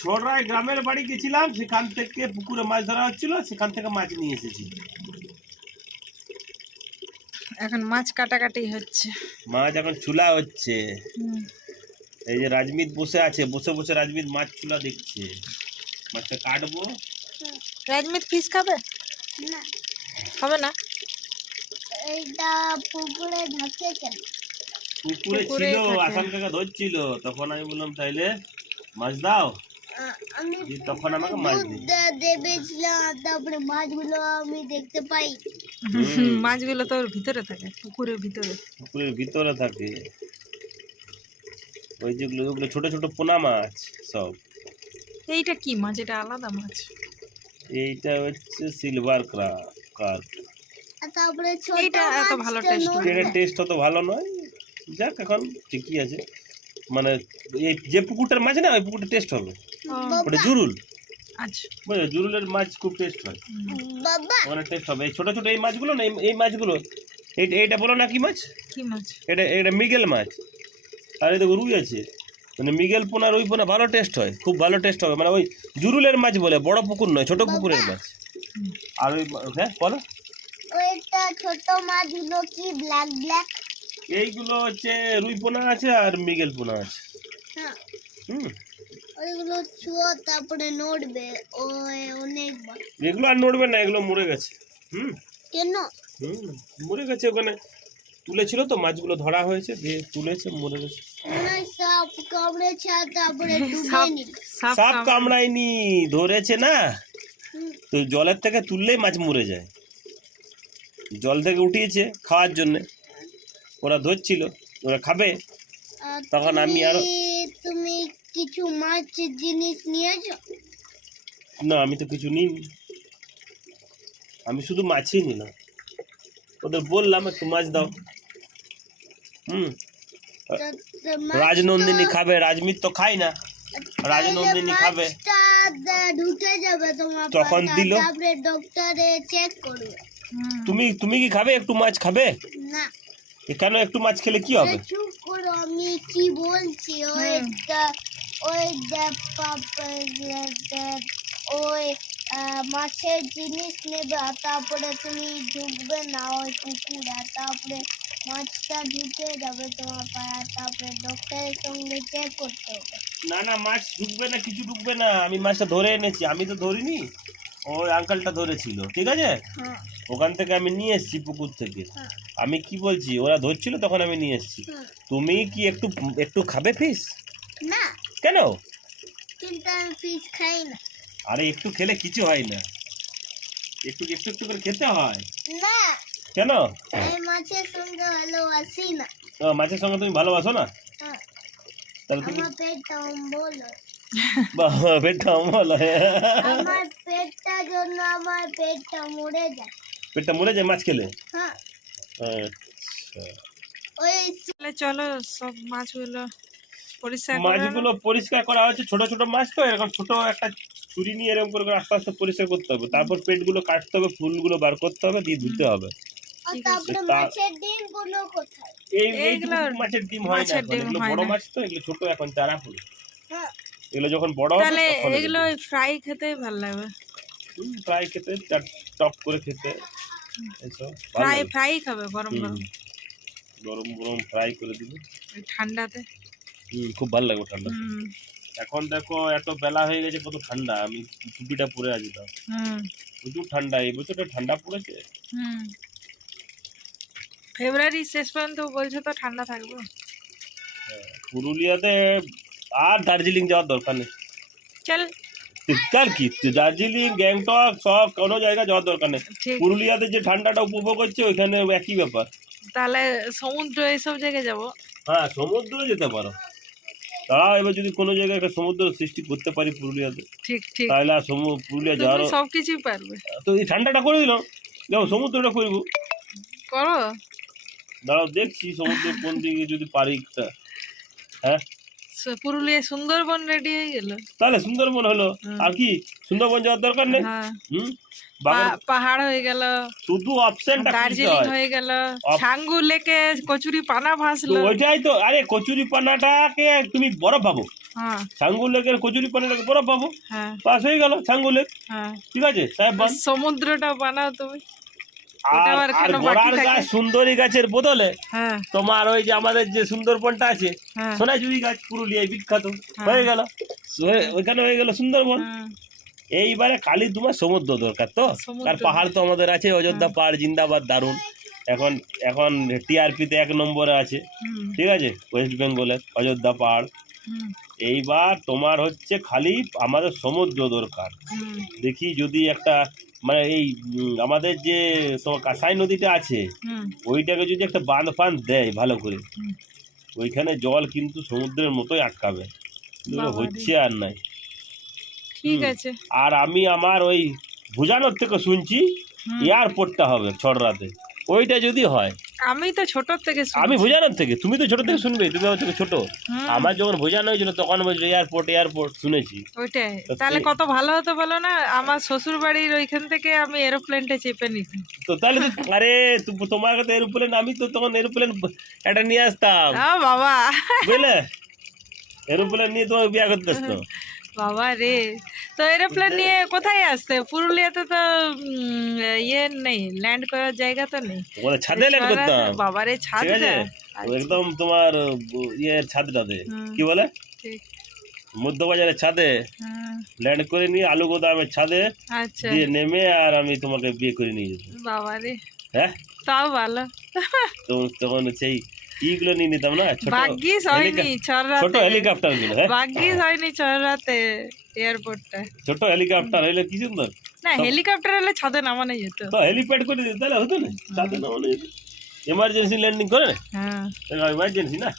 ছোড়রায় গ্রামের বাড়ি গেছিলাম, সেখান থেকে পুকুরে মাছ ধরা হচ্ছিল, সেখান থেকে মাছ নিয়ে এসেছি। এখন মাছ কাটাকাটি হচ্ছে, মাছ এখন চুলা হচ্ছে। এই যে রাজমিত বসে আছে, বসে বসে রাজমিত মাছ চুলা দেখছে। মাছটা কাটবো। রাজমিত ফিশ খাবে না, খাবে না? এইটা পুকুরে ঢাকেছে। পুকুরে পুকুরে ছিল, থাকে। আসাম কাকা ধরছিল, তখন আমি বললাম তাইলে মাছ দাও, আমি তখন আমাকে মাছ দিই। দেবেছিলাম, তারপরে মাছগুলো আমি দেখতে পাই। মাছগুলো তো ওর ভিতরে থাকে, পুকুরের ভিতরে। পুকুরের ভিতরে থাকে ওই যেগুলো, ওগুলো ছোট ছোট পোনা মাছ সব। এইটা কি মাছ? এটা আলাদা মাছ। এইটা হচ্ছে সিলভার কার্প। আর তারপরে ছোট এইটা এত ভালো টেস্ট এটার টেস্ট অত ভালো নয়, যাক এখন ঠিকই আছে। মানে এই যে পুকুরটার মাছ না, ওই পুকুরটার টেস্ট হবে। ওটা জুরুল, আচ্ছা, বুঝলো, জুরুলের মাছ খুব টেস্ট হয়, বাবা অনেক টেস্ট হবে। এই ছোট ছোট এই মাছগুলো না, এই মাছগুলো, এইটা বলো না কি মাছ? কি মাছ? এটা এটা মৃগেল মাছ। আর এই দেখো রুই আছে, মানে মৃগেল পোনা রুই পোনা ভালো টেস্ট হয়, খুব ভালো টেস্ট হবে। মানে ওই জুরুলের মাছ বলে, বড় পুকুর নয়, ছোট পুকুরের মাছ। আর ওই হ্যাঁ বলো, ওইটা ছোট মাছগুলো কি ব্ল্যাক ব্ল্যাক? এইগুলো হচ্ছে রুই পোনা আছে আর মৃগেল পোনা আছে। হ্যাঁ, হুম, ওইগুলো ছুঁয়ো, তারপরে নড়বে। ওই অনেক বড়। এগুলো আর নড়বে না, এগুলো মরে গেছে। হুম কেন? মরে গেছে, ওখানে তুলেছিল তো, মাছগুলো ধরা হয়েছে, দিয়ে তুলেছে, মরে গেছে। মনে হয় সাপ কামড়েছে, আর তারপরে ডুবে সাপ নিল। সাপ সাপ কামড়ায়নি, ধরেছে না, হুম, তো জলের থেকে তুললেই মাছ মরে যায়। জল থেকে উঠিয়েছে খাওয়ার জন্য, ওরা ধরছিল, ওরা খাবে। আর তখন আমি আরো তুমি কিছু মাছ জিনিস নিয়েছো? না, আমি তো কিছু নিইনি, আমি শুধু মাছই নিলাম। ওদের বললাম একটু মাছ দাও। রাজনন্দিনী খাবে, রাজমিত তো খাই না, রাজনন্দিনী খাবে। ঢুকে যাবে তোমার তখন পাতা, দিল। তারপরে ডক্টরে চেক করবে। তুমি কি খাবে? একটু মাছ খাবে? না, কেন? একটু মাছ খেলে কি হবে? চুপ করো, আমি কি বলছি। ওই মাছের জিনিস নেবে, আর তারপরে তুমি ঢুকবে না ওই পুকুরে, আর তারপরে মাছটা ঢুকে যাবে তোমার পায়ে, আর তারপরে ডক্টরের সঙ্গে চেক করতে হবে। না না, মাছ ঢুকবে না, কিছু ঢুকবে না, আমি মাছটা ধরে এনেছি, আমি তো ধরিনি, ওই আঙ্কেলটা ধরেছিল, ঠিক আছে? হ্যাঁ, ওখান থেকে আমি নিয়ে এসেছি পুকুর থেকে। হ্যাঁ, আমি কি বলছি, ওরা ধরছিল তখন আমি নিয়ে এসেছি। হ্যাঁ। তুমি কি একটু একটু খাবে ফিশ? না, কেন? কিন্তু আমি ফিশ খাই না। আরে একটু খেলে কিছু হয় না, একটু একটু একটু করে খেতে হয়। না, কেন? আমি মাছের সঙ্গে ভালোবাসি না। মাছের সঙ্গে তুমি ভালোবাসো না? হ্যাঁ, তাহলে তুমি আমার পেটটা অম্বল হয়। বাবা, পেটটা অম্বল হয়। আমার পেটটার জন্য আমার পেটটা মরে যায়। পেটটা মরে যায় মাছ খেলে? হ্যাঁ, আচ্ছা, ওই তাহলে চলো সব মাছগুলো পরিষ্কার করে নাও। মাছগুলো পরিষ্কার করা হচ্ছে, ছোট ছোট মাছ তো, এরকম ছোট একটা ছুরি নিয়ে এরকম করে আস্তে আস্তে পরিষ্কার করতে হবে। তারপর পেটগুলো কাটতে হবে, ফুলগুলো বার করতে হবে, দিয়ে ধুতে হবে। আর ঠিক তারপরে আছে। মাছের ডিমগুলো কোথায়? এইগুলো মাছের ডিম হয় না মাছের এখন, ডিম এগুলো হয় বড় না। মাছ তো, এগুলো ছোট এখন চারা ফুল। হ্যাঁ, এগুলো যখন বড় হবে তাহলে তখন এগুলো ফ্রাই খেতে ভালো লাগবে, ফ্রাই খেতে, টক করে খেতে, এইসব ভালো ফ্রাই লাগে। ফ্রাই খাবে গরম হুম, গরম গরম গরম ফ্রাই করে দিবি। এই ঠান্ডাতে। খুব ভালো লাগবে ঠান্ডা। হুম এখন দেখো এত বেলা হয়ে গেছে, কত ঠান্ডা, আমি টুপিটা পরে আছি তো, হুম প্রচুর ঠান্ডা, এই বছরটা ঠান্ডা পড়েছে। হুম ফেব্রুয়ারি শেষ পর্যন্ত বলছে তো ঠান্ডা থাকবে। পুরুলিয়াতে আর দার্জিলিং যাওয়ার দরকার নেই। চল চল কি, দার্জিলিং, গ্যাংটক সব কোনো জায়গায় যাওয়ার দরকার নেই। ঠিক, পুরুলিয়াতে যে ঠান্ডাটা উপভোগ হচ্ছে, ওইখানে একই ব্যাপার। তাহলে সমুদ্র এইসব জায়গায় যাবো। হ্যাঁ, সমুদ্রে যেতে পারো। তাও এবার যদি কোনো জায়গায় একটা সমুদ্র সৃষ্টি করতে পারি পুরুলিয়াতে, ঠিক ঠিক, তাহলে আর পুরুলিয়া তুমি যাওয়ারও, সবকিছুই পারবে। তো এই ঠান্ডাটা করে দিলাম, যেমন সমুদ্রটা করবো। করো, দাঁড়াও দেখছি সমুদ্র কোন দিকে যদি পারি একটা। হ্যাঁ, পুরুলিয়া সুন্দরবন রেডি হয়ে গেল। তাহলে সুন্দরবন হলো, আর কি সুন্দরবন যাওয়ার দরকার নেই। হ্যাঁ, হুম, বাগান পাহাড় হয়ে গেল, শুধু অপশনটা দার্জিলিং হয়ে গেল, ছাঙ্গু লেকে কচুরি পানা ভাসলো। ওইটাই তো, আরে কচুরি পানাটাকে তুমি বরফ পাবো, হ্যাঁ ছাঙ্গু লেকের কচুরি পানাটাকে বরফ পাবো, হ্যাঁ পাস হয়ে গেল ছাঙ্গু লেক। হ্যাঁ, ঠিক আছে সাহেব বান। সমুদ্রটা বানাও তুমি। আর ওটা আবার কেন বাকি গোড়ার থাকে? গাছ সুন্দরী গাছের বদলে হ্যাঁ তোমার ওই যে আমাদের যে সুন্দরবনটা আছে, হ্যাঁ সোনাঝুরি গাছ পুরুলিয়ায় বিখ্যাত, হয়ে গেল ওইখানে হয়ে গেল সুন্দরবন। হ্যাঁ, এইবারে খালি তোমার সমুদ্র দরকার তো, সমুদ্র। আর পাহাড় তো আমাদের আছে, অযোধ্যা পাহাড় জিন্দাবাদ, দারুণ। এখন এখন টিআরপিতে 1 নম্বরে আছে, হুম, ঠিক আছে, ওয়েস্ট বেঙ্গলের অযোধ্যা পাহাড়। হুম, এইবার তোমার হচ্ছে খালি আমাদের সমুদ্র দরকার। হুম, দেখি যদি একটা মানে এই আমাদের যে তোমার কাঁসাই নদীটা আছে, হুম, ওইটাকে যদি একটা বাঁধ ফাঁধ দেয় ভালো করে, হুম। ওইখানে জল কিন্তু সমুদ্রের মতোই আটকাবে, কিন্তু বাবারে। হচ্ছে আর নাই। ঠিক আছে। আর আমি আমার ওই ভুজানোর থেকে শুনছি হুম। এয়ারপোর্টটা হবে ছড়রাতে, ওইটা যদি হয়। আমি তো ছোট থেকে শুনছি। আমি ভুজানোর থেকে, তুমি তো ছোট থেকে শুনবে, তুমি আমার থেকে ছোট। হুম, আমার যখন ভুজানো হয়েছিল তখন বলছিল এয়ারপোর্ট এয়ারপোর্ট শুনেছি। ওইটাই তো তাহলে সেই- কত ভালো হতো বলো না, আমার শ্বশুর বাড়ির ওইখান থেকে আমি এরোপ্লেনটা চেপে নিতাম। তো তাহলে তো আরে তোমার কাছে এরোপ্লেন, আমি তো তখন এরোপ্লেন একটা নিয়ে আসতাম, বাবা, বুঝলে, এরোপ্লেন নিয়ে তোমাকে বিয়ে করতে আসতো। বাবা রে, তো এরোপ্লেন নিয়ে কোথায় আসতে? পুরুলিয়াতে তো ইয়ে নেই, ল্যান্ড করার জায়গা তো নেই। তোমাদের ছাদে ল্যান্ড করতাম, বাবা রে, ছাদ ঠিক আছে, একদম তোমার ইয়ের ছাদটাতে, কি বলে, ঠিক। মধ্যবাজারের ছাদে হ্যাঁ, ল্যান্ড করে নিয়ে আলু গোদামের ছাদে আচ্ছা, দিয়ে নেমে আর আমি তোমাকে বিয়ে করে নিয়ে যেতাম। বাবা রে, হ্যাঁ, তাও ভালো। তখন সেই ইগুলো নিয়ে নিতাম না, ছোট ভাগ্যিস হয়নি ছোট ছড়রাতে, হেলিকপ্টার গুলো। হ্যাঁ, ভাগ্যিস হয়নি ছড়রাতে এয়ারপোর্টটা। ছোট হেলিকপ্টার হইলে কি সুন্দর, না, হেলিকপ্টার হলে ছাদে নামানো যেত। তো হেলিপ্যাড করে দিতে তাহলে হতো না, ছাদে নামানো যেত, এমার্জেন্সি ল্যান্ডিং করে না, হ্যাঁ। এমার্জেন্সি না।